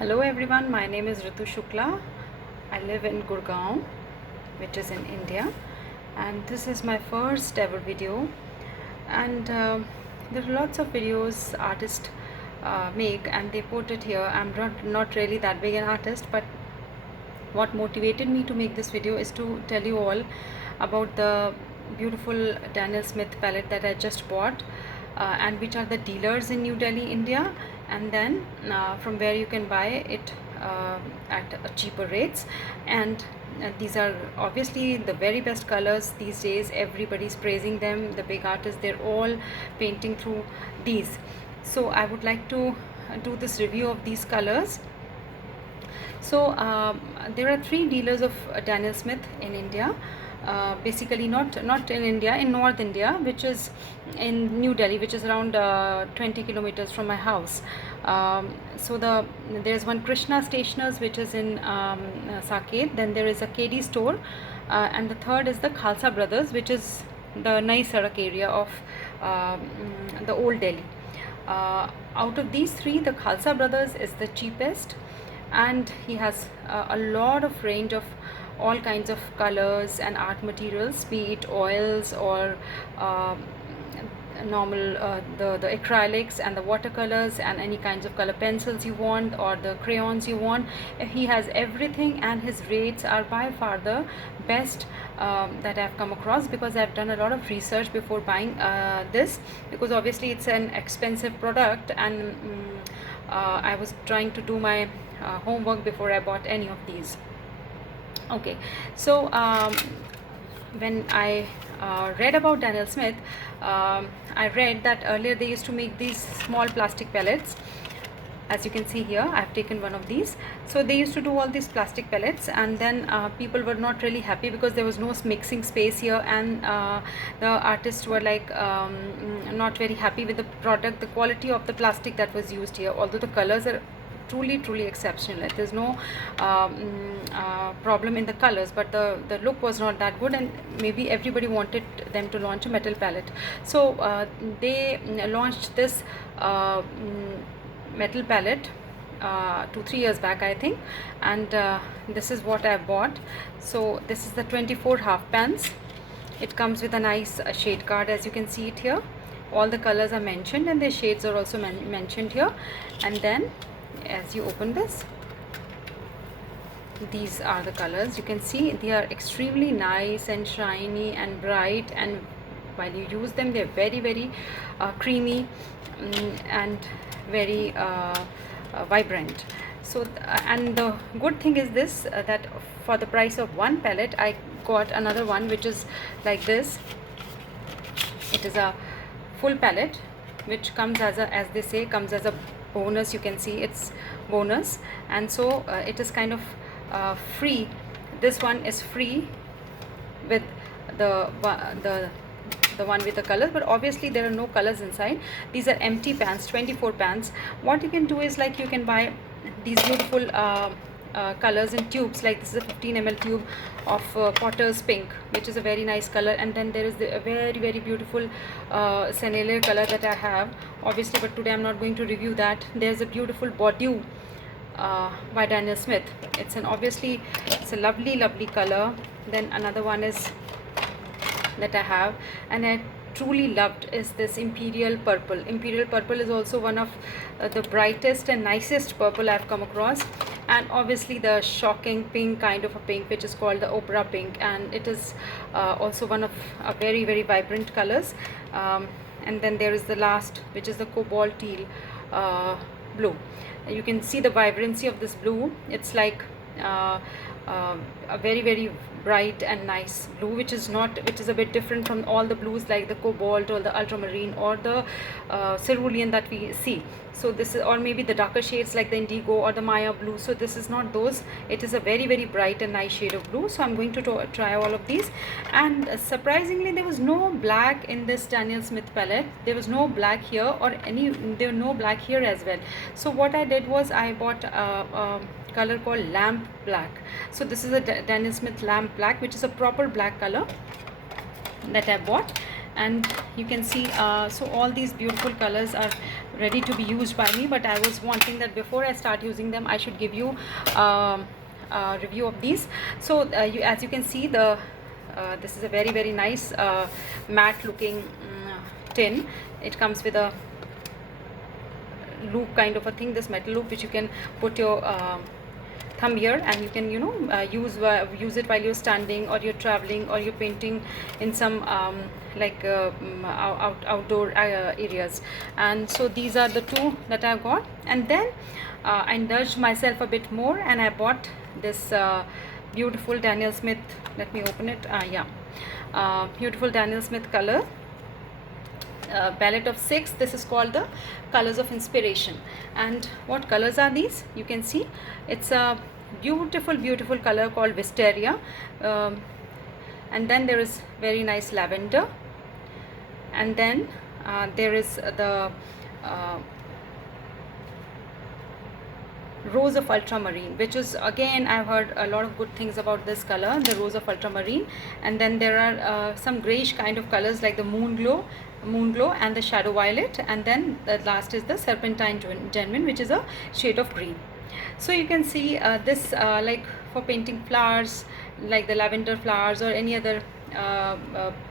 Hello everyone, my name is Ritu Shukla. I live in Gurgaon, which is in India, and this is my first ever video. And there are lots of videos artists make and they put it here. I'm not really that big an artist, but what motivated me to make this video is to tell you all about the beautiful Daniel Smith palette that I just bought, and which are the dealers in New Delhi, India, and then from where you can buy it at cheaper rates. And these are obviously the very best colors these days. Everybody's praising them. The big artists, they're all painting through these. So I would like to do this review of these colors. So there are three dealers of Daniel Smith in India. Basically not in India, in North India, which is in New Delhi, which is around 20 kilometers from my house. So there's one Krishna Stationers, which is in Saket. Then there is a KD store, and the third is the Khalsa Brothers, which is the Nai Sarak area of the old Delhi. Out of these three, the Khalsa Brothers is the cheapest, and he has a lot of range of all kinds of colors and art materials, be it oils or normal the acrylics and the watercolors and any kinds of color pencils you want or the crayons you want. He has everything, and his rates are by far the best that I've come across, because I've done a lot of research before buying this, because obviously it's an expensive product, and I was trying to do my homework before I bought any of these. Okay, so when I read about Daniel Smith, I read that earlier they used to make these small plastic pellets. As you can see here, I've taken one of these. So they used to do all these plastic pellets, and then people were not really happy because there was no mixing space here, and the artists were like not very happy with the product, the quality of the plastic that was used here, although the colors are truly exceptional. There's no problem in the colors, but the look was not that good, and maybe everybody wanted them to launch a metal palette. So they launched this metal palette 2-3 years back, I think, and this is what I bought. So this is the 24 half pans. It comes with a nice shade card, as you can see it here. All the colors are mentioned, and the shades are also mentioned here. And then as you open this, these are the colors. You can see they are extremely nice and shiny and bright, and while you use them, they're very creamy and very vibrant. So and the good thing is this, that for the price of one palette, I got another one which is like this. It is a full palette which comes as a, as they say, comes as a bonus. You can see it's bonus, and so it is kind of free. This one is free with the one with the colors, but obviously there are no colors inside. These are empty pans, 24 pans. What you can do is, like, you can buy these beautiful colors in tubes. Like this is a 15 ml tube of Potter's pink, which is a very nice color, and then there is a very beautiful Sennelier color that I have, obviously, but today I'm not going to review that. There's a beautiful Bordeaux by Daniel Smith. It's an obviously it's a lovely color. Then another one is that I have, and I truly loved, is this Imperial Purple. Imperial Purple is also one of the brightest and nicest purple I've come across, and obviously the shocking pink, kind of a pink, which is called the Oprah pink, and it is also one of very vibrant colors. And then there is the last, which is the Cobalt Teal blue. You can see the vibrancy of this blue. It's like a very bright and nice blue, which is a bit different from all the blues like the cobalt or the ultramarine or the cerulean that we see. So this is, or maybe the darker shades like the indigo or the Maya blue. So this is not those. It is a very bright and nice shade of blue. So I'm going to try all of these, and surprisingly there was no black in this Daniel Smith palette. There was no black here, or there were no black here as well. So what I did was I bought a color called Lamp Black. So this is a Daniel Smith Lamp Black, which is a proper black color that I bought, and you can see so all these beautiful colors are ready to be used by me, but I was wanting that before I start using them I should give you a review of these. So as you can see, this is a very nice matte looking tin. It comes with a loop kind of a thing, this metal loop, which you can put your thumb here, and you can use it while you're standing or you're traveling or you're painting in some outdoor areas. And so these are the two that I've got. And then I indulged myself a bit more and I bought this beautiful Daniel Smith, let me open it, beautiful Daniel Smith color palette of 6. This is called the Colors of Inspiration. And what colors are these? You can see it's a beautiful color called Wisteria, and then there is very nice lavender, and then there is the Rose of Ultramarine, which is, again, I've heard a lot of good things about this color, the Rose of Ultramarine. And then there are some grayish kind of colors like the Moon Glow and the Shadow Violet, and then the last is the Serpentine Genuine, which is a shade of green. So you can see this like for painting flowers like the lavender flowers or any other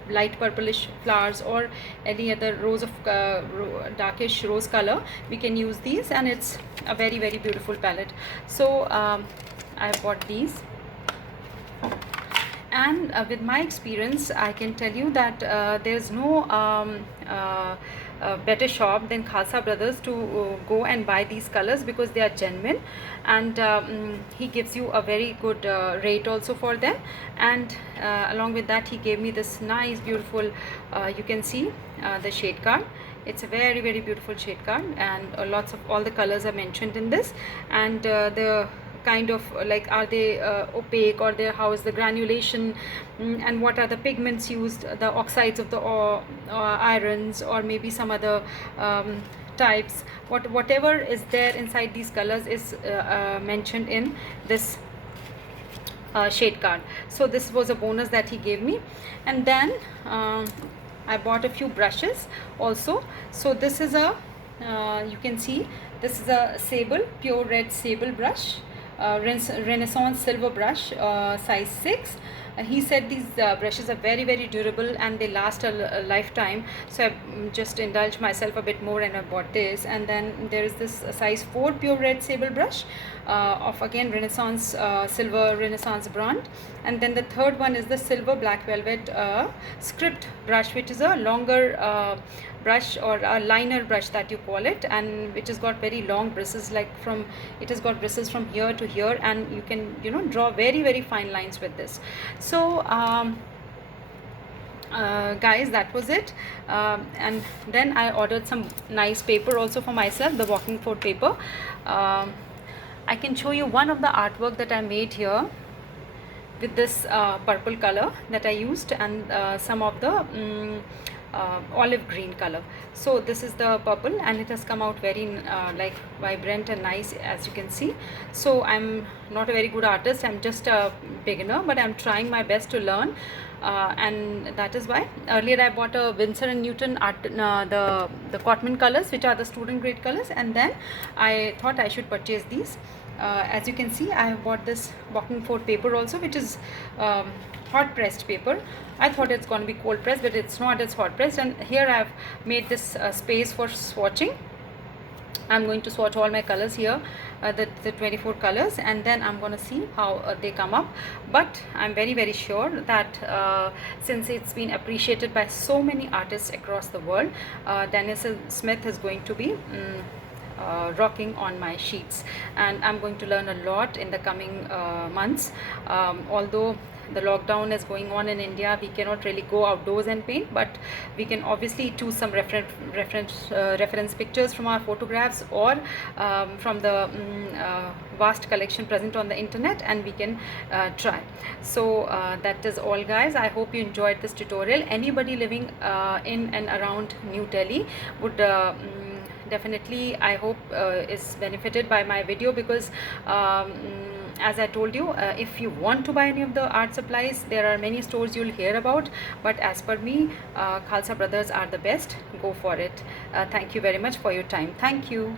light purplish flowers or any other rose of darkish rose color, we can use these, and it's a very beautiful palette. So I bought these, and with my experience I can tell you that there's no better shop than Khalsa Brothers to go and buy these colors, because they are genuine, and he gives you a very good rate also for them. And along with that he gave me this nice beautiful you can see the shade card. It's a very beautiful shade card, and lots of all the colors are mentioned in this, and the kind of like, are they opaque, or how is the granulation, and what are the pigments used, the oxides of the irons, or maybe some other types, whatever is there inside these colors is mentioned in this shade card. So this was a bonus that he gave me. And then I bought a few brushes also. So this is a you can see this is a sable, pure red sable brush, Renaissance silver brush, size 6. He said these brushes are very durable and they last a lifetime, so I just indulged myself a bit more and I bought this. And then there is this size 4 pure red sable brush of again Renaissance silver Renaissance brand. And then the third one is the silver black velvet script brush, which is a longer brush, or a liner brush that you call it, and which has got very long bristles, like it has got bristles from here to here, and you can draw very fine lines with this. So guys, that was it. And then I ordered some nice paper also for myself, the Walkingford paper. I can show you one of the artwork that I made here with this purple color that I used, and some of the olive green color. So this is the purple, and it has come out very like vibrant and nice, as you can see. So I'm not a very good artist, I'm just a beginner, but I'm trying my best to learn, and that is why earlier I bought a Winsor & Newton art, the Cotman colors, which are the student grade colors, and then I thought I should purchase these. As you can see, I have bought this Walkingford paper also, which is hot pressed paper. I thought it's going to be cold pressed, but it's not, it's hot pressed. And here I have made this space for swatching. I'm going to swatch all my colors here, the 24 colors, and then I'm going to see how they come up. But I'm very sure that since it's been appreciated by so many artists across the world, Daniel Smith is going to be rocking on my sheets, and I'm going to learn a lot in the coming months. Although the lockdown is going on in India, we cannot really go outdoors and paint, but we can obviously choose some reference pictures from our photographs, or from the vast collection present on the internet, and we can try. So that is all, guys. I hope you enjoyed this tutorial. Anybody living in and around New Delhi would definitely I hope is benefited by my video, because as I told you, if you want to buy any of the art supplies, there are many stores you'll hear about, but as per me, Khalsa Brothers are the best. Go for it. Thank you very much for your time. Thank you.